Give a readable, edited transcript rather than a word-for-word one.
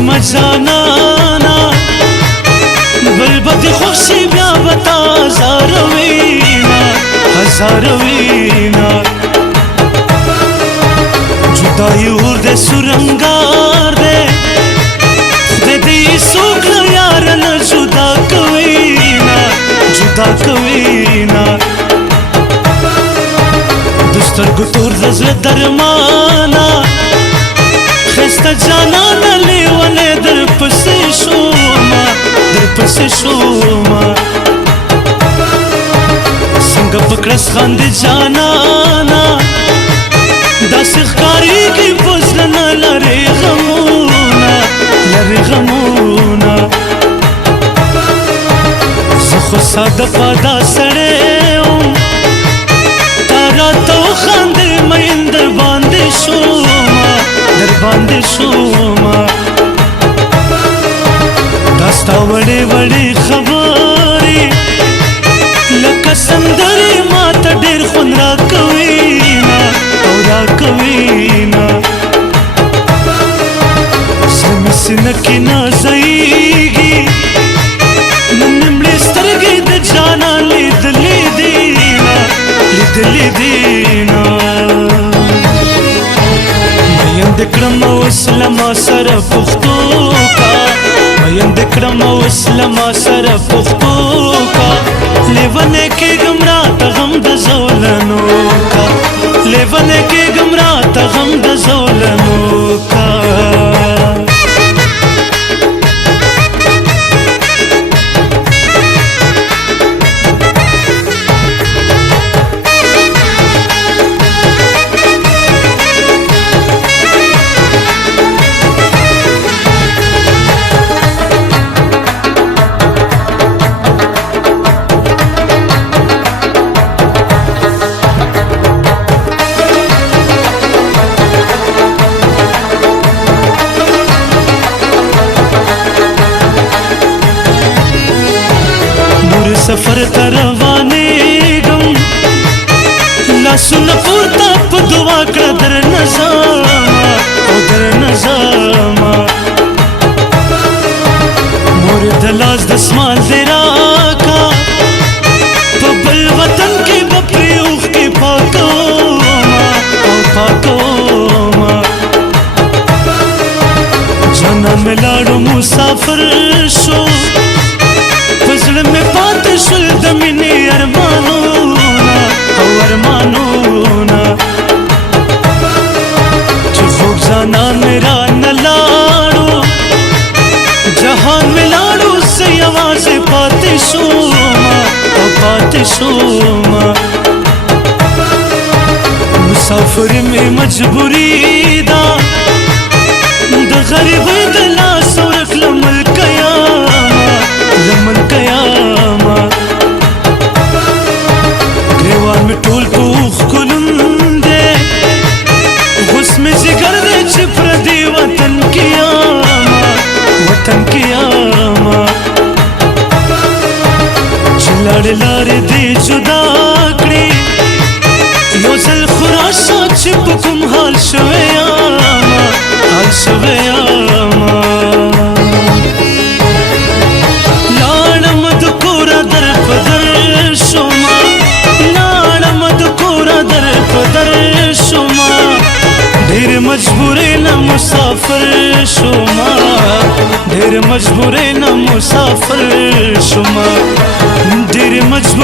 مجانانا بل بد خوشی بیا بتا هزاروینا هزاروینا جدائی اور دے سرنگار دے خدے دی سوکل یارن جدا کوینا جدا کوینا دستر گتور دزل درمانا خسته جانانا لیوانے در پسی شوما در پسی شوما سنگ پکڑس خاند جانانا دا سخکاری کی بزلنا لرے غمونا لرے غمونا زخو ساده پادا سڑے تارا تو خاند مین در باندے شوما در باندے شوما داستا وڑے وڑے خبری لکه سندری ماتا ډیر خون را کوینا او را کوینا زلمی سنکی نازئیگی نمڑی سترگی د جانا لید لیدینا لید لیدینا مین دکڑم اسلما سر پختو کا مین دکڑم اسلما سر پختو کا لیوانے کے گمراہ تغم د زولنو کا لیوانے کے گمراہ تغم د زولنو کا سفر تروانی گم لاسون پورتا پا دعا کڑا در نظاما او در نظاما مورد لاز دسمال دیراکا پا بل وطن کی بپری اوخ کی پاکوما او پاکوما جانا ملاڑو مسافر شو فضل میں پات شل دمینی ارمانونا او ارمانونا چو خوب زانان میرا نلاڑو جہان میں لاڑو سے آواز پات شوما او پات شوما مسافر میں مجبوری دا دا غریب دلا سورک لمل قیاما لمن قیاما گریوان میں ٹول پوخ کلن دے غس میں جگر دے چپر دی وطن قیاما وطن قیاما چلاڑ لارے دے جدا کڑی یو زل خراشا چپ کم حال شویاما حال شویاما ډیر مجبورې نه مسافر شوما ډیر مجبورې نه مسافر شوما ډیر مجبور